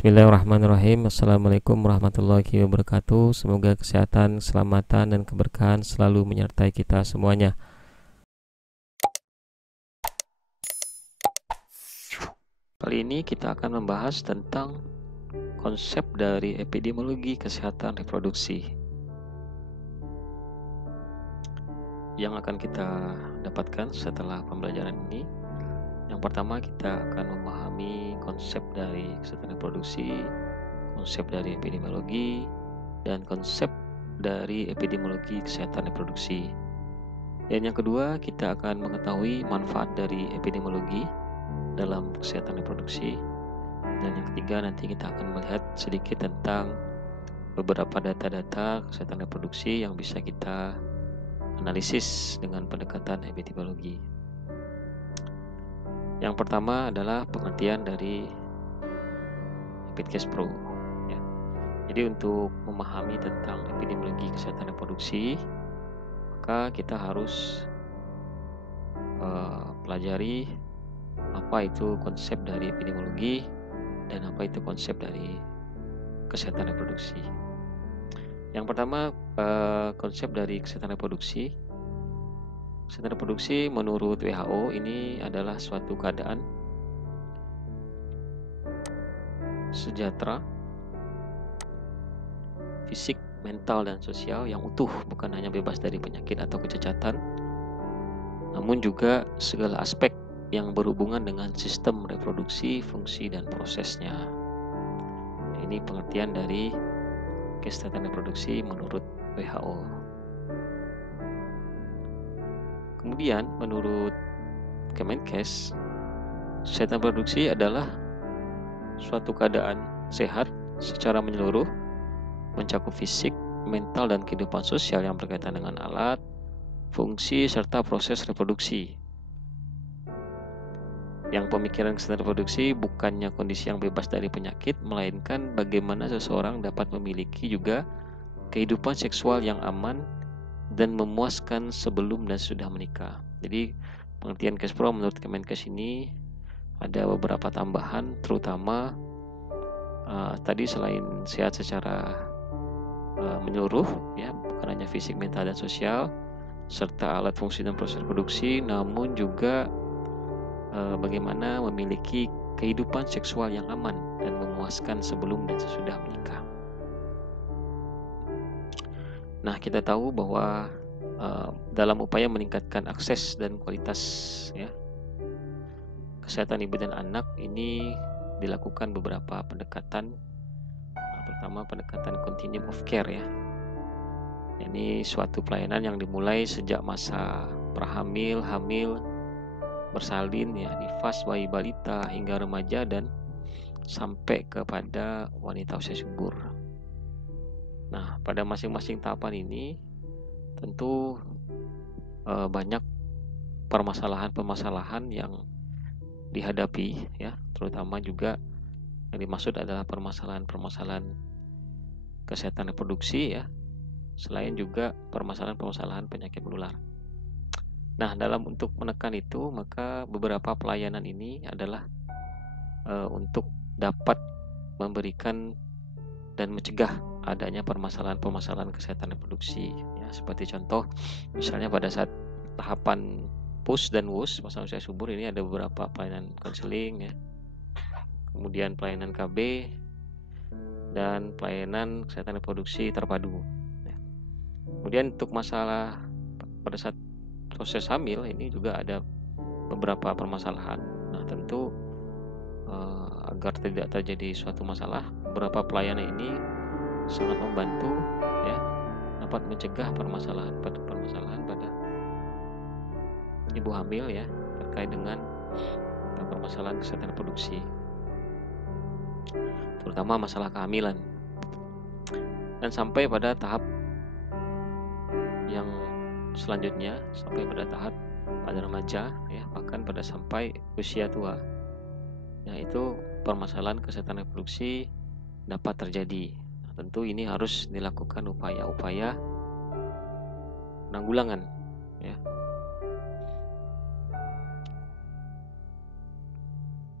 Bismillahirrahmanirrahim. Assalamualaikum warahmatullahi wabarakatuh. Semoga kesehatan, keselamatan, dan keberkahan selalu menyertai kita semuanya. Kali ini kita akan membahas tentang konsep dari epidemiologi kesehatan reproduksi. Yang akan kita dapatkan setelah pembelajaran ini, yang pertama kita akan memahami konsep dari kesehatan reproduksi, konsep dari epidemiologi, dan konsep dari epidemiologi kesehatan reproduksi. Dan yang kedua, kita akan mengetahui manfaat dari epidemiologi dalam kesehatan reproduksi. Dan yang ketiga, nanti kita akan melihat sedikit tentang beberapa data-data kesehatan reproduksi yang bisa kita analisis dengan pendekatan epidemiologi. Yang pertama adalah pengertian dari EpidCase Pro. Ya. Jadi untuk memahami tentang epidemiologi kesehatan reproduksi, maka kita harus pelajari apa itu konsep dari epidemiologi dan apa itu konsep dari kesehatan reproduksi. Yang pertama, konsep dari kesehatan reproduksi. Kesehatan reproduksi menurut WHO ini adalah suatu keadaan sejahtera, fisik, mental, dan sosial yang utuh, bukan hanya bebas dari penyakit atau kecacatan, namun juga segala aspek yang berhubungan dengan sistem reproduksi, fungsi, dan prosesnya. Ini pengertian dari kesehatan reproduksi menurut WHO. Kemudian menurut Kemenkes, kesehatan reproduksi adalah suatu keadaan sehat secara menyeluruh, mencakup fisik, mental, dan kehidupan sosial yang berkaitan dengan alat, fungsi, serta proses reproduksi. Yang pemikiran kesehatan reproduksi bukannya kondisi yang bebas dari penyakit, melainkan bagaimana seseorang dapat memiliki juga kehidupan seksual yang aman dan memuaskan sebelum dan sudah menikah. Jadi pengertian Case Pro menurut Kemenkes ini ada beberapa tambahan, terutama tadi selain sehat secara menyeluruh, ya, bukan hanya fisik, mental, dan sosial, serta alat fungsi dan proses reproduksi, namun juga bagaimana memiliki kehidupan seksual yang aman dan memuaskan sebelum dan sesudah menikah. Nah, kita tahu bahwa dalam upaya meningkatkan akses dan kualitas, ya, kesehatan ibu dan anak ini dilakukan beberapa pendekatan. Pertama, pendekatan continuum of care, ya. Ini suatu pelayanan yang dimulai sejak masa prahamil, hamil, bersalin, ya, nifas, bayi balita hingga remaja dan sampai kepada wanita usia subur. Nah, pada masing-masing tahapan ini tentu banyak permasalahan-permasalahan yang dihadapi, ya, terutama juga yang dimaksud adalah permasalahan-permasalahan kesehatan reproduksi, ya, selain juga permasalahan-permasalahan penyakit menular. Nah, dalam untuk menekan itu, maka beberapa pelayanan ini adalah untuk dapat memberikan dan mencegah adanya permasalahan-permasalahan kesehatan reproduksi, ya, seperti contoh misalnya pada saat tahapan PUS dan WUS, masa usia subur, ini ada beberapa pelayanan konseling, ya, kemudian pelayanan KB dan pelayanan kesehatan reproduksi terpadu, ya. Kemudian untuk masalah pada saat proses hamil ini juga ada beberapa permasalahan. Nah, tentu agar tidak terjadi suatu masalah, beberapa pelayanan ini sangat membantu, ya, dapat mencegah permasalahan pada ibu hamil, ya, terkait dengan permasalahan kesehatan reproduksi, terutama masalah kehamilan, dan sampai pada tahap yang selanjutnya, sampai pada tahap pada remaja, ya, bahkan pada sampai usia tua, yaitu permasalahan kesehatan reproduksi dapat terjadi. Nah, tentu ini harus dilakukan upaya-upaya penanggulangan, ya.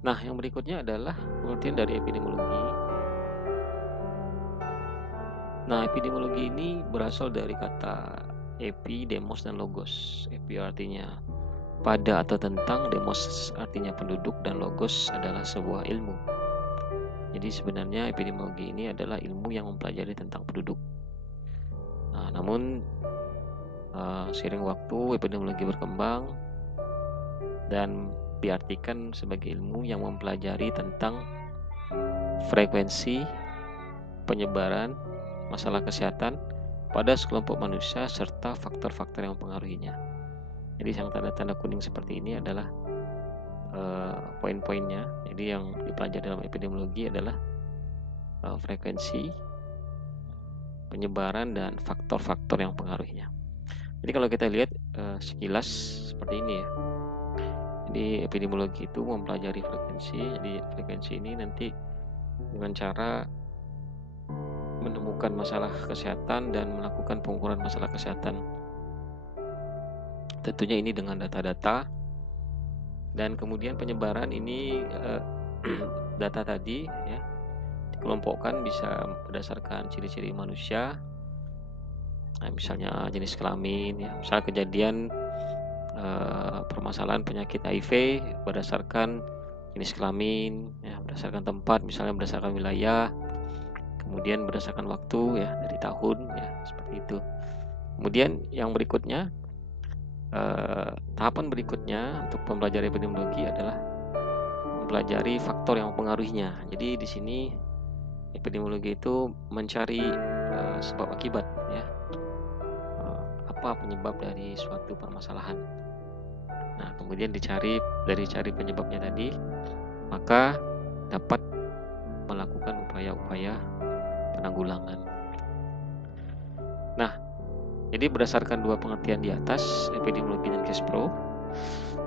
Nah, yang berikutnya adalah pengertian dari epidemiologi. Nah, epidemiologi ini berasal dari kata epi, demos, dan logos. Epi artinya pada atau tentang, demos artinya penduduk, dan logos adalah sebuah ilmu. Jadi sebenarnya epidemiologi ini adalah ilmu yang mempelajari tentang penduduk. Nah, namun seiring waktu epidemiologi berkembang dan diartikan sebagai ilmu yang mempelajari tentang frekuensi penyebaran masalah kesehatan pada sekelompok manusia serta faktor-faktor yang mempengaruhinya. Jadi yang tanda-tanda kuning seperti ini adalah poin-poinnya. Jadi yang dipelajari dalam epidemiologi adalah frekuensi penyebaran dan faktor-faktor yang mempengaruhinya. Jadi kalau kita lihat sekilas seperti ini ya. Jadi epidemiologi itu mempelajari frekuensi. Jadi frekuensi ini nanti dengan cara menemukan masalah kesehatan dan melakukan pengukuran masalah kesehatan. Tentunya ini dengan data-data, dan kemudian penyebaran ini data tadi ya dikelompokkan bisa berdasarkan ciri-ciri manusia. Nah, misalnya jenis kelamin ya, misalnya kejadian permasalahan penyakit HIV berdasarkan jenis kelamin ya, berdasarkan tempat, misalnya berdasarkan wilayah, kemudian berdasarkan waktu ya, dari tahun ya, seperti itu. Kemudian yang berikutnya, tahapan berikutnya untuk mempelajari epidemiologi adalah mempelajari faktor yang mempengaruhinya. Jadi di sini epidemiologi itu mencari sebab akibat ya, apa penyebab dari suatu permasalahan. Nah, kemudian dicari penyebabnya tadi, maka dapat melakukan upaya-upaya penanggulangan. Nah, jadi berdasarkan dua pengertian di atas, epidemiologi dan Kespro,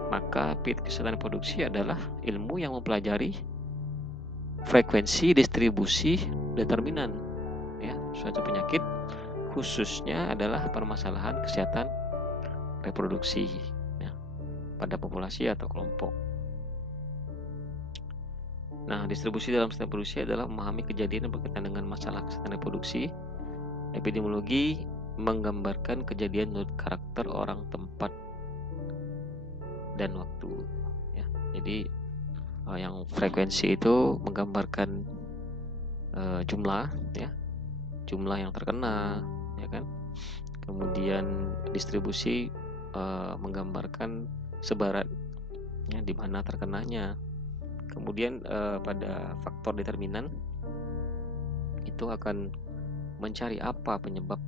maka kesehatan reproduksi adalah ilmu yang mempelajari frekuensi, distribusi, determinan ya suatu penyakit, khususnya adalah permasalahan kesehatan reproduksi ya, pada populasi atau kelompok. Nah, distribusi dalam kesehatan reproduksi adalah memahami kejadian yang berkaitan dengan masalah kesehatan reproduksi. Epidemiologi menggambarkan kejadian menurut karakter orang, tempat, dan waktu ya. Jadi yang frekuensi itu menggambarkan jumlah ya, jumlah yang terkena ya kan. Kemudian distribusi menggambarkan sebaran ya, di mana terkenanya. Kemudian pada faktor determinan itu akan mencari apa penyebab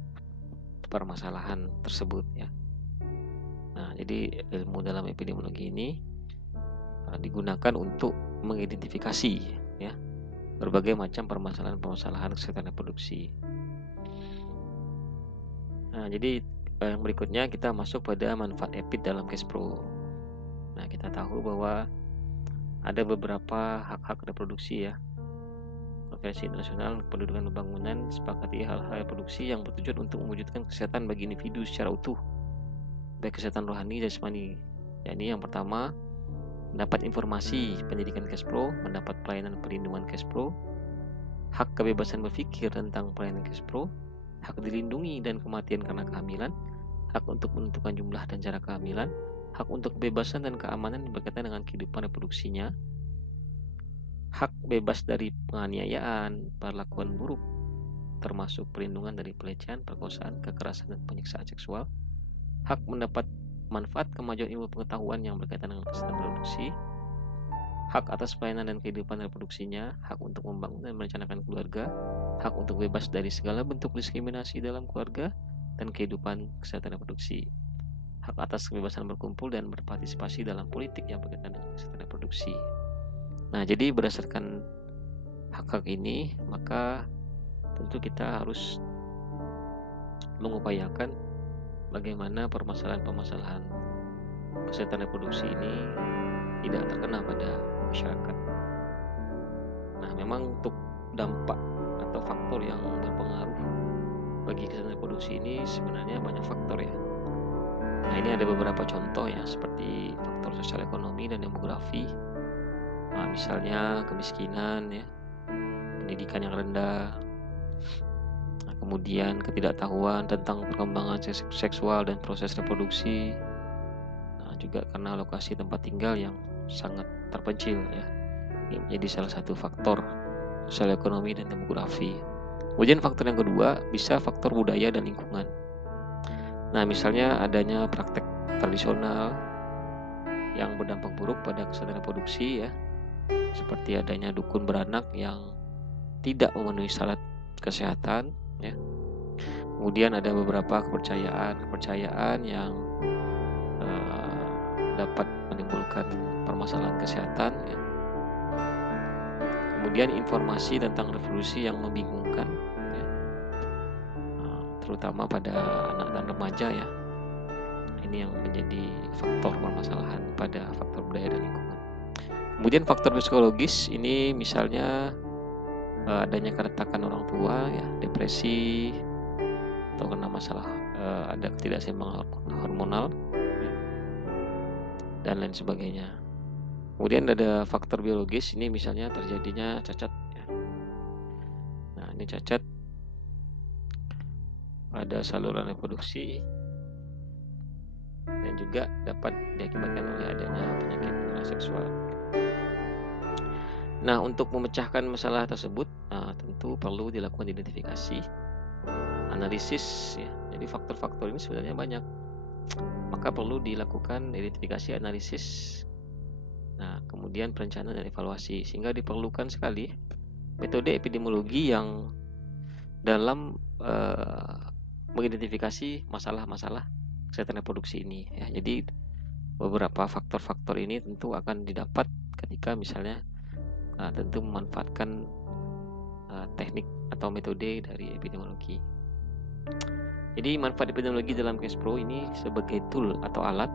permasalahan tersebut ya. Nah, jadi ilmu dalam epidemiologi ini digunakan untuk mengidentifikasi ya berbagai macam permasalahan kesehatan reproduksi. Nah, jadi yang berikutnya kita masuk pada manfaat EPID dalam Kespro. Nah, kita tahu bahwa ada beberapa hak-hak reproduksi ya. Konvensi Internasional Pendudukan Pembangunan sepakati hal-hal reproduksi yang bertujuan untuk mewujudkan kesehatan bagi individu secara utuh, baik kesehatan rohani dan jasmani. Jadi yang pertama, mendapat informasi pendidikan Kespro, mendapat pelayanan perlindungan Kespro, hak kebebasan berpikir tentang pelayanan Kespro, hak dilindungi dan kematian karena kehamilan, hak untuk menentukan jumlah dan cara kehamilan, hak untuk kebebasan dan keamanan yang berkaitan dengan kehidupan reproduksinya, hak bebas dari penganiayaan, perlakuan buruk, termasuk perlindungan dari pelecehan, perkosaan, kekerasan, dan penyiksaan seksual, hak mendapat manfaat kemajuan ilmu pengetahuan yang berkaitan dengan kesehatan reproduksi, hak atas pelayanan dan kehidupan reproduksinya, hak untuk membangun dan merencanakan keluarga, hak untuk bebas dari segala bentuk diskriminasi dalam keluarga dan kehidupan kesehatan reproduksi, hak atas kebebasan berkumpul dan berpartisipasi dalam politik yang berkaitan dengan kesehatan reproduksi. Nah, jadi berdasarkan hak-hak ini, maka tentu kita harus mengupayakan bagaimana permasalahan-permasalahan kesehatan reproduksi ini tidak terkena pada masyarakat. Nah, memang untuk dampak atau faktor yang berpengaruh bagi kesehatan reproduksi ini sebenarnya banyak faktor ya. Nah, ini ada beberapa contoh ya, seperti faktor sosial ekonomi dan demografi. Nah, misalnya kemiskinan ya, pendidikan yang rendah. Nah, kemudian ketidaktahuan tentang perkembangan seksual dan proses reproduksi. Nah, juga karena lokasi tempat tinggal yang sangat terpencil ya, ini menjadi salah satu faktor sosial ekonomi dan demografi. Kemudian faktor yang kedua bisa faktor budaya dan lingkungan. Nah, misalnya adanya praktek tradisional yang berdampak buruk pada kesehatan reproduksi ya, seperti adanya dukun beranak yang tidak memenuhi syarat kesehatan ya. Kemudian ada beberapa kepercayaan yang dapat menimbulkan permasalahan kesehatan ya. Kemudian informasi tentang reproduksi yang membingungkan ya, terutama pada anak dan remaja ya. Ini yang menjadi faktor permasalahan pada faktor budaya dan lingkungan. Kemudian faktor psikologis ini misalnya adanya keretakan orang tua ya, depresi, atau karena masalah ada ketidakseimbangan hormonal ya, dan lain sebagainya. Kemudian ada faktor biologis, ini misalnya terjadinya cacat ya. Nah, ini cacat pada saluran reproduksi dan juga dapat diakibatkan oleh adanya penyakit menular seksual. Nah, untuk memecahkan masalah tersebut, tentu perlu dilakukan identifikasi, analisis ya. Jadi faktor-faktor ini sebenarnya banyak, maka perlu dilakukan identifikasi, analisis. Nah, kemudian perencanaan dan evaluasi, sehingga diperlukan sekali metode epidemiologi yang dalam mengidentifikasi masalah-masalah kesehatan reproduksi ini ya. Jadi beberapa faktor-faktor ini tentu akan didapat ketika misalnya tentu memanfaatkan teknik atau metode dari epidemiologi. Jadi manfaat epidemiologi dalam Cashpro ini sebagai tool atau alat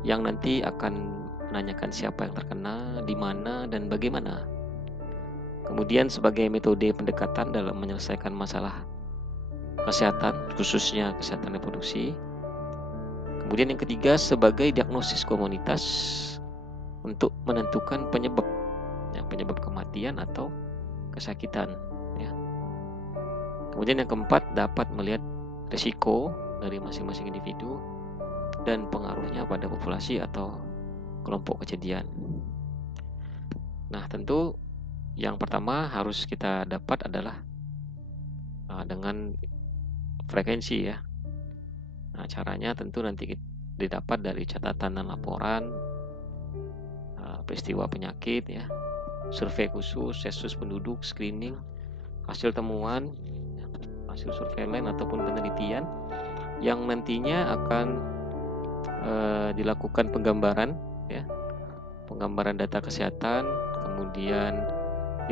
yang nanti akan menanyakan siapa yang terkena, di mana, dan bagaimana. Kemudian sebagai metode pendekatan dalam menyelesaikan masalah kesehatan, khususnya kesehatan reproduksi. Kemudian yang ketiga sebagai diagnosis komunitas untuk menentukan penyebab kematian atau kesakitan ya. Kemudian yang keempat dapat melihat risiko dari masing-masing individu dan pengaruhnya pada populasi atau kelompok kejadian. Nah, tentu yang pertama harus kita dapat adalah dengan frekuensi ya. Nah, caranya tentu nanti didapat dari catatan dan laporan peristiwa penyakit ya, survei khusus, sensus penduduk, screening, hasil temuan, hasil surveilen ataupun penelitian yang nantinya akan dilakukan penggambaran ya, penggambaran data kesehatan, kemudian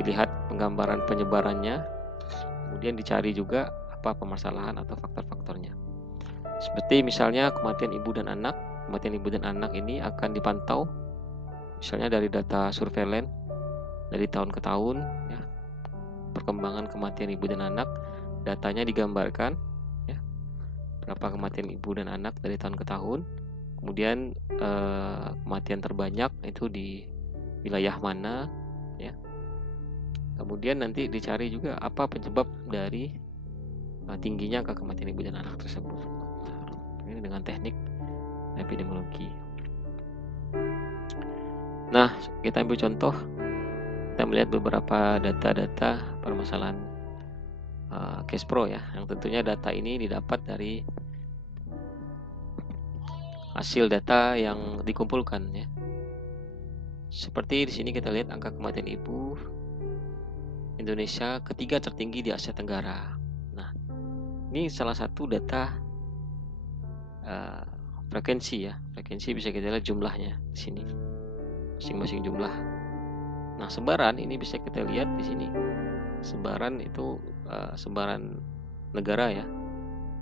dilihat penggambaran penyebarannya, kemudian dicari juga apa permasalahan atau faktor-faktornya. Seperti misalnya kematian ibu dan anak. Kematian ibu dan anak ini akan dipantau misalnya dari data surveilen dari tahun ke tahun ya. Perkembangan kematian ibu dan anak, datanya digambarkan ya. Berapa kematian ibu dan anak dari tahun ke tahun. Kemudian kematian terbanyak itu di wilayah mana ya. Kemudian nanti dicari juga apa penyebab dari tingginya angka kematian ibu dan anak tersebut. Ini dengan teknik epidemiologi. Nah, kita ambil contoh, kita melihat beberapa data-data permasalahan Cashpro ya, yang tentunya data ini didapat dari hasil data yang dikumpulkan ya. Seperti di sini kita lihat angka kematian ibu Indonesia ketiga tertinggi di Asia Tenggara. Nah, ini salah satu data frekuensi ya. Frekuensi bisa kita lihat jumlahnya di sini, masing-masing jumlah. Nah, sebaran ini bisa kita lihat di sini. Sebaran itu sebaran negara ya,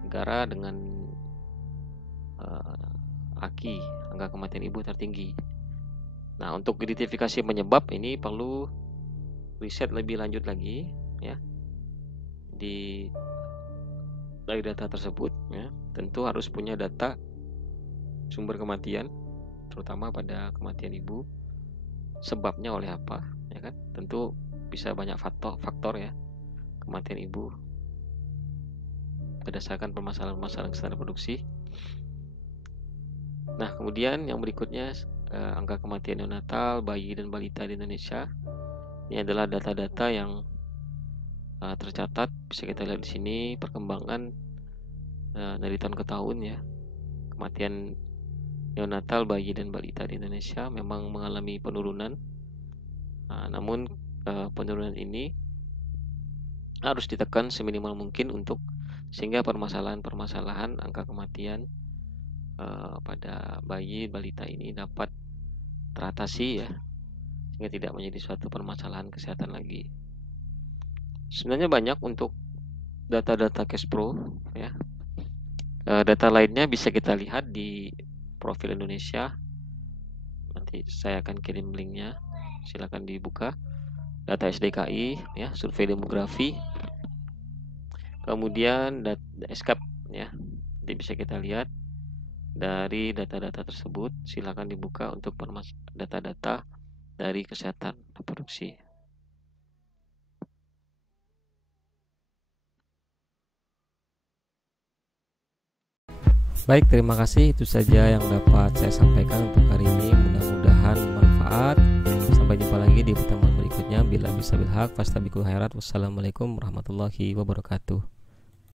negara dengan AKI, angka kematian ibu tertinggi. Nah, untuk identifikasi penyebab ini perlu riset lebih lanjut lagi ya dari data tersebut ya. Tentu harus punya data sumber kematian, terutama pada kematian ibu, sebabnya oleh apa ya kan. Tentu bisa banyak faktor ya kematian ibu. berdasarkan permasalahan-permasalahan kesehatan reproduksi. Nah, kemudian yang berikutnya angka kematian neonatal bayi dan balita di Indonesia. Ini adalah data-data yang tercatat, bisa kita lihat di sini perkembangan dari tahun ke tahun ya. Kematian neonatal bayi dan balita di Indonesia memang mengalami penurunan. Namun penurunan ini harus ditekan seminimal mungkin sehingga permasalahan-permasalahan angka kematian pada bayi balita ini dapat teratasi ya, sehingga tidak menjadi suatu permasalahan kesehatan lagi. Sebenarnya banyak untuk data-data Cashpro ya. Data lainnya bisa kita lihat di profil Indonesia. Nanti saya akan kirim linknya, silakan dibuka. Data SDKI ya, survei demografi. Kemudian data SCAP ya. Nanti bisa kita lihat dari data-data tersebut, silakan dibuka untuk data-data dari kesehatan reproduksi. Baik, terima kasih. Itu saja yang dapat saya sampaikan untuk hari ini. Mudah-mudahan bermanfaat. Sampai jumpa lagi di pertemuan berikutnya. Bila bisa bilhaq, fastabiqul khairat. Wassalamualaikum warahmatullahi wabarakatuh.